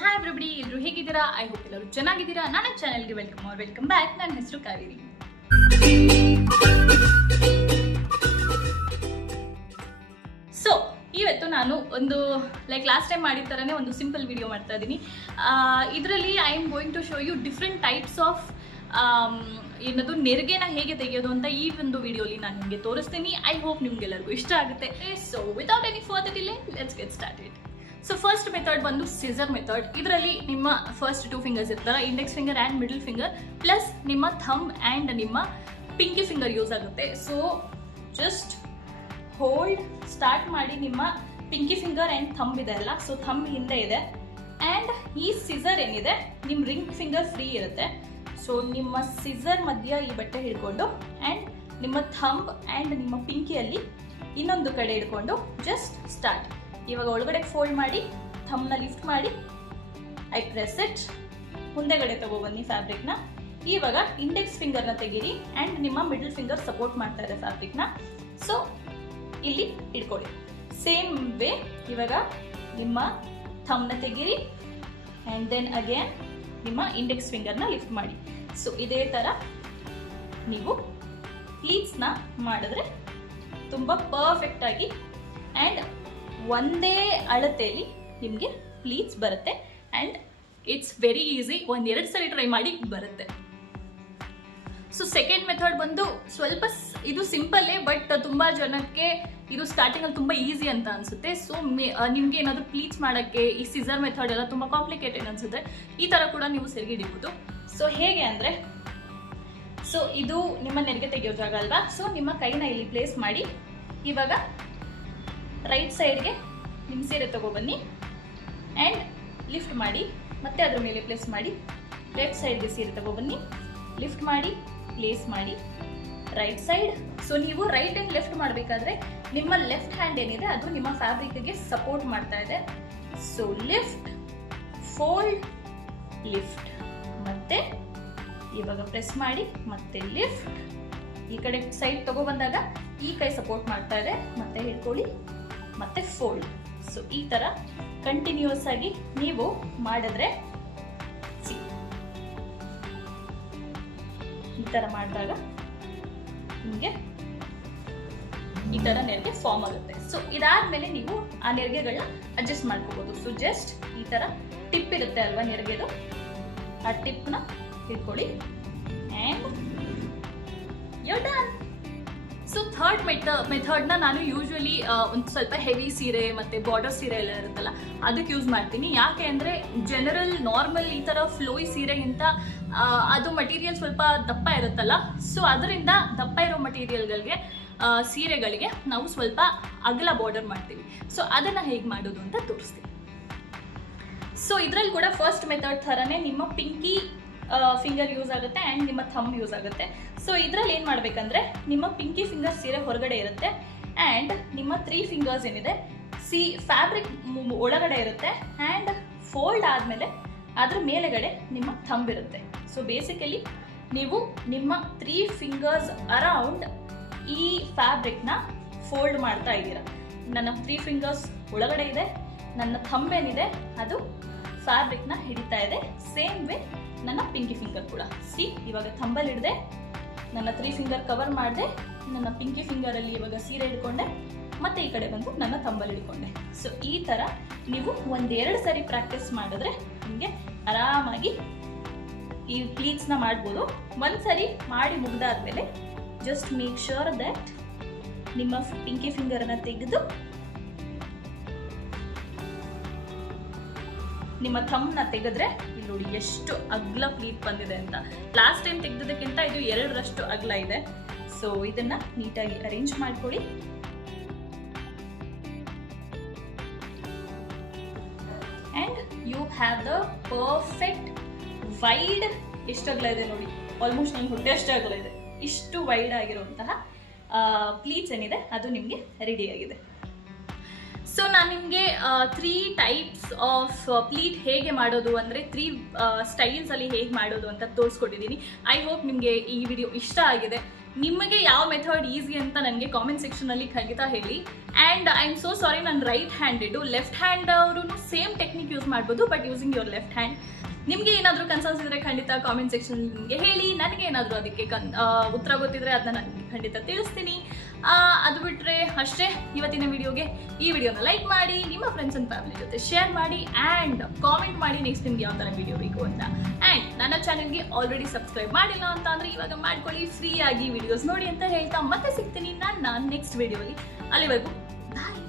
Hi everybody, ಎಲ್ಲರೂ ಹೇಗಿದ್ದೀರಾ? I hope ಎಲ್ಲರೂ ಚೆನ್ನಾಗಿದ್ದೀರಾ. ನನ್ನ ಚಾನೆಲ್ಗೆ ವೆಲ್ಕಮ್ ಬ್ಯಾಕ್. ನನ್ನ ಹೆಸರು ಕಾವೇರಿ. ಸೊ ಇವತ್ತು ನಾನು ಒಂದು ಲಾಸ್ಟ್ ಟೈಮ್ ಮಾಡಿದ ಥರನೇ ಒಂದು ಸಿಂಪಲ್ ವಿಡಿಯೋ ಮಾಡ್ತಾ ಇದ್ದೀನಿ. ಇದರಲ್ಲಿ I am going to show you different types of ಏನದು ನೆರಿಗೆನ ಹೇಗೆ ತೆಗೆಯೋದು ಅಂತ ಈ ಒಂದು ವಿಡಿಯೋಲಿ ನಾನು ನಿಮಗೆ ತೋರಿಸ್ತೀನಿ. ಐ ಹೋಪ್ ನಿಮ್ಗೆಲ್ಲರಿಗೂ ಇಷ್ಟ ಆಗುತ್ತೆ. So without any further delay let's get started. So first method ಬಂದು ಸಿಸರ್ ಮೆಥಡ್. ಇದರಲ್ಲಿ ನಿಮ್ಮ ಫಸ್ಟ್ 2 ಫಿಂಗರ್ಸ್ ಇರ್ತಾರ, index finger and middle finger plus ನಿಮ್ಮ ಥಂಬ್ ಆ್ಯಂಡ್ ನಿಮ್ಮ ಪಿಂಕಿ ಫಿಂಗರ್ ಯೂಸ್ ಆಗುತ್ತೆ. ಸೊ ಜಸ್ಟ್ ಹೋಲ್ಡ್ ಸ್ಟಾರ್ಟ್ ಮಾಡಿ. ನಿಮ್ಮ ಪಿಂಕಿ ಫಿಂಗರ್ ಆ್ಯಂಡ್ ಥಂಬ್ ಇದೆ ಅಲ್ಲ, ಸೊ ಥಂಬ್ ಹಿಂದೆ ಇದೆ ಆ್ಯಂಡ್ ಈ ಸಿಸರ್ ಏನಿದೆ ನಿಮ್ಮ ರಿಂಗ್ ಫಿಂಗರ್ ಫ್ರೀ ಇರುತ್ತೆ. ಸೊ ನಿಮ್ಮ ಸಿಸರ್ ಮಧ್ಯ ಈ ಬಟ್ಟೆ ಹಿಡ್ಕೊಂಡು ಆ್ಯಂಡ್ ನಿಮ್ಮ ಥಂಬ್ ಆ್ಯಂಡ್ ನಿಮ್ಮ ಪಿಂಕಿಯಲ್ಲಿ ಇನ್ನೊಂದು ಕಡೆ ಹಿಡ್ಕೊಂಡು ಜಸ್ಟ್ ಸ್ಟಾರ್ಟ್. ಇವಾಗ ಒಳಗಡೆ ಫೋಲ್ಡ್ ಮಾಡಿ ಥಂಬ್ನ ಲಿಫ್ಟ್ ಮಾಡಿ, ಐ ಪ್ರೆಸ್ ಇಟ್, ಮುಂದೆಗಡೆ ತಗೊಬನ್ನಿ ಫ್ಯಾಬ್ರಿಕ್ನ. ಇವಾಗ ಇಂಡೆಕ್ಸ್ ಫಿಂಗರ್ನ ತೆಗೀರಿ ಆ್ಯಂಡ್ ನಿಮ್ಮ ಮಿಡಲ್ ಫಿಂಗರ್ ಸಪೋರ್ಟ್ ಮಾಡ್ತಾ ಇದೆ ಫ್ಯಾಬ್ರಿಕ್ನ. ಸೊ ಇಲ್ಲಿ ಇಟ್ಕೊಳ್ಳಿ. ಸೇಮ್ ವೇ ಇವಾಗ ನಿಮ್ಮ ಥಂಬ್ನ ತೆಗೀರಿ ಆ್ಯಂಡ್ ದೆನ್ ಅಗೇನ್ ನಿಮ್ಮ ಇಂಡೆಕ್ಸ್ ಫಿಂಗರ್ನ ಲಿಫ್ಟ್ ಮಾಡಿ. ಸೊ ಇದೇ ಥರ ನೀವು ಪ್ಲೀಟ್ಸ್ನ ಮಾಡಿದ್ರೆ ತುಂಬ ಪರ್ಫೆಕ್ಟಾಗಿ ಆ್ಯಂಡ್ ಒಂದೇ ಅಳತೆಯಲ್ಲಿ ನಿಮಗೆ ಪ್ಲೀಟ್ಸ್ ಬರುತ್ತೆ ಆ್ಯಂಡ್ ಇಟ್ಸ್ ವೆರಿ ಈಸಿ. 1-2 ಸರಿ ಟ್ರೈ ಮಾಡಿ ಬರುತ್ತೆ. ಸೊ ಸೆಕೆಂಡ್ ಮೆಥಡ್ ಬಂದು ಸ್ವಲ್ಪ ಇದು ಸಿಂಪಲ್ಲೇ, ಬಟ್ ತುಂಬ ಜನಕ್ಕೆ ಇದು ಸ್ಟಾರ್ಟಿಂಗಲ್ಲಿ ತುಂಬ ಈಸಿ ಅಂತ ಅನಿಸುತ್ತೆ. ಸೊ ನಿಮಗೆ ಏನಾದರೂ ಪ್ಲೀಟ್ಸ್ ಮಾಡೋಕ್ಕೆ ಈ ಸಿಸರ್ ಮೆಥಡ್ ಎಲ್ಲ ತುಂಬ ಕಾಂಪ್ಲಿಕೇಟೆಡ್ ಅನಿಸುತ್ತೆ. ಈ ಥರ ಕೂಡ ನೀವು ಸೆರಿಗೆ ಹಿಡಿಬೋದು. ಸೊ ಹೇಗೆ ಅಂದರೆ, ಸೊ ಇದು ನಿಮ್ಮ ನೆರಿಗೆ ತೆಗೆಯೋ ಜಾಗ ಅಲ್ವಾ. ಸೊ ನಿಮ್ಮ ಕೈನ ಇಲ್ಲಿ ಪ್ಲೇಸ್ ಮಾಡಿ, ಇವಾಗ ರೈಟ್ ಸೈಡ್ಗೆ ನಿಮ್ಮ ಸೀರೆ ತಗೊಬನ್ನಿ ಆ್ಯಂಡ್ ಲಿಫ್ಟ್ ಮಾಡಿ, ಮತ್ತೆ ಅದ್ರ ಮೇಲೆ ಪ್ಲೇಸ್ ಮಾಡಿ. ಲೆಫ್ಟ್ ಸೈಡ್ಗೆ ಸೀರೆ ತಗೊಬನ್ನಿ, ಲಿಫ್ಟ್ ಮಾಡಿ, ಪ್ಲೇಸ್ ಮಾಡಿ ರೈಟ್ ಸೈಡ್. ಸೊ ನೀವು ರೈಟ್ ಆ್ಯಂಡ್ ಲೆಫ್ಟ್ ಮಾಡಬೇಕಾದ್ರೆ ನಿಮ್ಮ ಲೆಫ್ಟ್ ಹ್ಯಾಂಡ್ ಏನಿದೆ ಅದು ನಿಮ್ಮ ಫ್ಯಾಬ್ರಿಕ್ಗೆ ಸಪೋರ್ಟ್ ಮಾಡ್ತಾ ಇದೆ. ಸೊ ಲಿಫ್ಟ್, ಫೋಲ್ಡ್, ಲಿಫ್ಟ್, ಮತ್ತೆ ಇವಾಗ ಪ್ರೆಸ್ ಮಾಡಿ, ಮತ್ತೆ ಲಿಫ್ಟ್. ಈ ಕಡೆ ಸೈಡ್ ತಗೊಬಂದಾಗ ಈ ಕೈ ಸಪೋರ್ಟ್ ಮಾಡ್ತಾ ಇದೆ, ಮತ್ತೆ ಹಿಡ್ಕೊಳ್ಳಿ, ಮತ್ತೆ ಫೋಲ್ಡ್. ಸೊ ಈ ತರ ಕಂಟಿನ್ಯೂಸ್ ಆಗಿ ನೀವು ಮಾಡಿದ್ರೆ ಈ ತರ ಮಾಡಿದಾಗ ನಿಮಗೆ ಈ ತರ ನೆರಿಗೆ ಫಾರ್ಮ್ ಆಗುತ್ತೆ. ಸೊ ಇದಾದ್ಮೇಲೆ ನೀವು ಆ ನೆರಿಗೆಗಳನ್ನ ಅಡ್ಜಸ್ಟ್ ಮಾಡ್ಕೋಬಹುದು. ಸೊ ಜಸ್ಟ್ ಈ ತರ ಟಿಪ್ ಇರುತ್ತೆ ಅಲ್ವಾ ನೆರಿಗೆದು, ಆ ಟಿಪ್ನ ಹಿಡ್ಕೊಳ್ಳಿ and you done. So third ಮೆಥಡ್ನ ನಾನು ಯೂಶ್ವಲಿ ಒಂದು ಸ್ವಲ್ಪ ಹೆವಿ ಸೀರೆ ಮತ್ತು ಬಾರ್ಡರ್ ಸೀರೆ ಎಲ್ಲ ಇರುತ್ತಲ್ಲ ಅದಕ್ಕೆ ಯೂಸ್ ಮಾಡ್ತೀನಿ. ಯಾಕೆ ಅಂದರೆ ಜನರಲ್ ನಾರ್ಮಲ್ ಈ ಥರ ಫ್ಲೋಯಿ ಸೀರೆಗಿಂತ ಅದು ಮಟೀರಿಯಲ್ ಸ್ವಲ್ಪ ದಪ್ಪ ಇರುತ್ತಲ್ಲ. ಸೊ ಅದರಿಂದ ದಪ್ಪ ಇರೋ ಮಟೀರಿಯಲ್ಗಳಿಗೆ ಸೀರೆಗಳಿಗೆ ನಾವು ಸ್ವಲ್ಪ ಅಗಲ ಬಾರ್ಡರ್ ಮಾಡ್ತೀವಿ. ಸೊ ಅದನ್ನು ಹೇಗೆ ಮಾಡೋದು ಅಂತ ತೋರಿಸ್ತೀನಿ. ಸೊ ಇದರಲ್ಲಿ ಕೂಡ ಫಸ್ಟ್ ಮೆಥಡ್ ಥರನೇ ನಿಮ್ಮ ಪಿಂಕಿ ಫಿಂಗರ್ ಯೂಸ್ ಆಗುತ್ತೆ ಆ್ಯಂಡ್ ನಿಮ್ಮ ಥಂಬ್ ಯೂಸ್ ಆಗುತ್ತೆ. ಸೊ ಇದರಲ್ಲಿ ಏನು ಮಾಡಬೇಕಂದ್ರೆ, ನಿಮ್ಮ ಪಿಂಕಿ ಫಿಂಗರ್ ಸೀರೆ ಹೊರಗಡೆ ಇರುತ್ತೆ ಆ್ಯಂಡ್ ನಿಮ್ಮ 3 ಫಿಂಗರ್ಸ್ ಏನಿದೆ ಫ್ಯಾಬ್ರಿಕ್ ಒಳಗಡೆ ಇರುತ್ತೆ ಆ್ಯಂಡ್ ಫೋಲ್ಡ್ ಆದಮೇಲೆ ಅದ್ರ ಮೇಲೆಗಡೆ ನಿಮ್ಮ ಥಂಬ್ ಇರುತ್ತೆ. ಸೊ ಬೇಸಿಕಲಿ ನೀವು ನಿಮ್ಮ 3 ಫಿಂಗರ್ಸ್ ಅರೌಂಡ್ ಈ ಫ್ಯಾಬ್ರಿಕ್ನ ಫೋಲ್ಡ್ ಮಾಡ್ತಾ ಇದ್ದೀರಾ. ನನ್ನ 3 ಫಿಂಗರ್ಸ್ ಒಳಗಡೆ ಇದೆ, ನನ್ನ ಥಂಬ್ ಏನಿದೆ ಅದು ಫ್ಯಾಬ್ರಿಕ್ನ ಹಿಡಿತಾ ಇದೆ. ಸೇಮ್ ವೇ ನನ್ನ ಪಿಂಕಿ ಫಿಂಗರ್ ಕೂಡ. ಇವಾಗ ಥಂಬಲ್ಲಿ ಹಿಡಿದೆ, ನನ್ನ 3 ಫಿಂಗರ್ ಕವರ್ ಮಾಡಿದೆ, ನನ್ನ ಪಿಂಕಿ ಫಿಂಗರಲ್ಲಿ ಇವಾಗ ಸೀರೆ ಹಿಡ್ಕೊಂಡೆ, ಮತ್ತೆ ಈ ಕಡೆ ಬಂದು ನನ್ನ ಥಂಬಲ್ಲಿ ಹಿಡ್ಕೊಂಡೆ. ಸೊ ಈ ಥರ ನೀವು 1-2 ಸರಿ ಪ್ರಾಕ್ಟೀಸ್ ಮಾಡಿದ್ರೆ ನಿಮಗೆ ಆರಾಮಾಗಿ ಈ ಪ್ಲೀಟ್ಸ್ನ ಮಾಡ್ಬೋದು. ಒಂದು ಸರಿ ಮಾಡಿ ಮುಗ್ದಾದ್ಮೇಲೆ ಜಸ್ಟ್ ಮೇಕ್ ಶ್ಯೂರ್ ದಟ್ ನಿಮ್ಮ ಪಿಂಕಿ ಫಿಂಗರನ್ನು ತೆಗೆದು ನಿಮ್ಮ ಥಂಬ್ನ ತೆಗೆದ್ರೆ ಇಲ್ಲಿ ನೋಡಿ ಎಷ್ಟು ಅಗ್ಲ ಪ್ಲೀಟ್ ಬಂದಿದೆ ಅಂತ. ಲಾಸ್ಟ್ ಟೈಮ್ ತೆಗೆದಕ್ಕಿಂತ ಇದು 2ರಷ್ಟು ಅಗ್ಲ ಇದೆ. ಸೊ ಇದನ್ನ ನೀಟಾಗಿ ಅರೇಂಜ್ ಮಾಡ್ಕೊಳ್ಳಿ and you have the perfect wide. ಎಷ್ಟು ಅಗಲ ಇದೆ ನೋಡಿ, ಆಲ್ಮೋಸ್ಟ್ ನನ್ನ ಹೊಟ್ಟೆ ಅಷ್ಟು ಅಗಲ ಇದೆ. ಇಷ್ಟು ವೈಡ್ ಆಗಿರುವಂತಹ ಪ್ಲೀಟ್ಸ್ ಏನಿದೆ ಅದು ನಿಮಗೆ ರೆಡಿಯಾಗಿದೆ. ಸೊ ನಾನು ನಿಮಗೆ 3 ಟೈಪ್ಸ್ ಆಫ್ ಪ್ಲೀಟ್ ಹೇಗೆ ಮಾಡೋದು ಅಂದರೆ 3 ಸ್ಟೈಲ್ಸಲ್ಲಿ ಹೇಗೆ ಮಾಡೋದು ಅಂತ ತೋರಿಸ್ಕೊಟ್ಟಿದ್ದೀನಿ. ಐ ಹೋಪ್ ನಿಮಗೆ ಈ ವಿಡಿಯೋ ಇಷ್ಟ ಆಗಿದೆ ನಿಮಗೆ ಯಾವ ಮೆಥಡ್ ಈಸಿ ಅಂತ ನನಗೆ ಕಾಮೆಂಟ್ ಸೆಕ್ಷನಲ್ಲಿ ಖಂಡಿತ ಹೇಳಿ. And I am so sorry, ನಾನು ರೈಟ್ ಹ್ಯಾಂಡೆಡು. ಲೆಫ್ಟ್ ಹ್ಯಾಂಡ್ ಅವರು ಸೇಮ್ ಟೆಕ್ನಿಕ್ ಯೂಸ್ ಮಾಡ್ಬೋದು, but using your left hand. ನಿಮಗೆ ಏನಾದರೂ ಕನ್ಸರ್ನ್ಸ್ ಇದ್ದರೆ ಖಂಡಿತ ಕಾಮೆಂಟ್ ಸೆಕ್ಷನ್ ನಿಮಗೆ ಹೇಳಿ. ನನಗೆ ಏನಾದರೂ ಅದಕ್ಕೆ ಉತ್ತರ ಗೊತ್ತಿದ್ರೆ ಅದನ್ನ ನನಗೆ ಖಂಡಿತ ತಿಳಿಸ್ತೀನಿ. ಅದು ಬಿಟ್ಟರೆ ಅಷ್ಟೇ ಇವತ್ತಿನ ವಿಡಿಯೋಗೆ. ಈ ವಿಡಿಯೋನ ಲೈಕ್ ಮಾಡಿ, ನಿಮ್ಮ ಫ್ರೆಂಡ್ಸ್ ಆ್ಯಂಡ್ ಫ್ಯಾಮಿಲಿ ಜೊತೆ ಶೇರ್ ಮಾಡಿ, ಆ್ಯಂಡ್ ಕಾಮೆಂಟ್ ಮಾಡಿ ನೆಕ್ಸ್ಟ್ ನಿಮ್ಗೆ ಯಾವ ಥರ ವಿಡಿಯೋ ಬೇಕು ಅಂತ. ಆ್ಯಂಡ್ ನನ್ನ ಚಾನಲ್ಗೆ ಆಲ್ರೆಡಿ ಸಬ್ಸ್ಕ್ರೈಬ್ ಮಾಡಿಲ್ಲ ಅಂತ ಅಂದರೆ ಇವಾಗ ಮಾಡ್ಕೊಳ್ಳಿ, ಫ್ರೀಯಾಗಿ ವಿಡಿಯೋಸ್ ನೋಡಿ ಅಂತ ಹೇಳ್ತಾ ಮತ್ತೆ ಸಿಗ್ತೀನಿ ನಾನು ನೆಕ್ಸ್ಟ್ ವಿಡಿಯೋಲಿ. ಅಲ್ಲಿವರೆಗೂ ಬಾಯ್.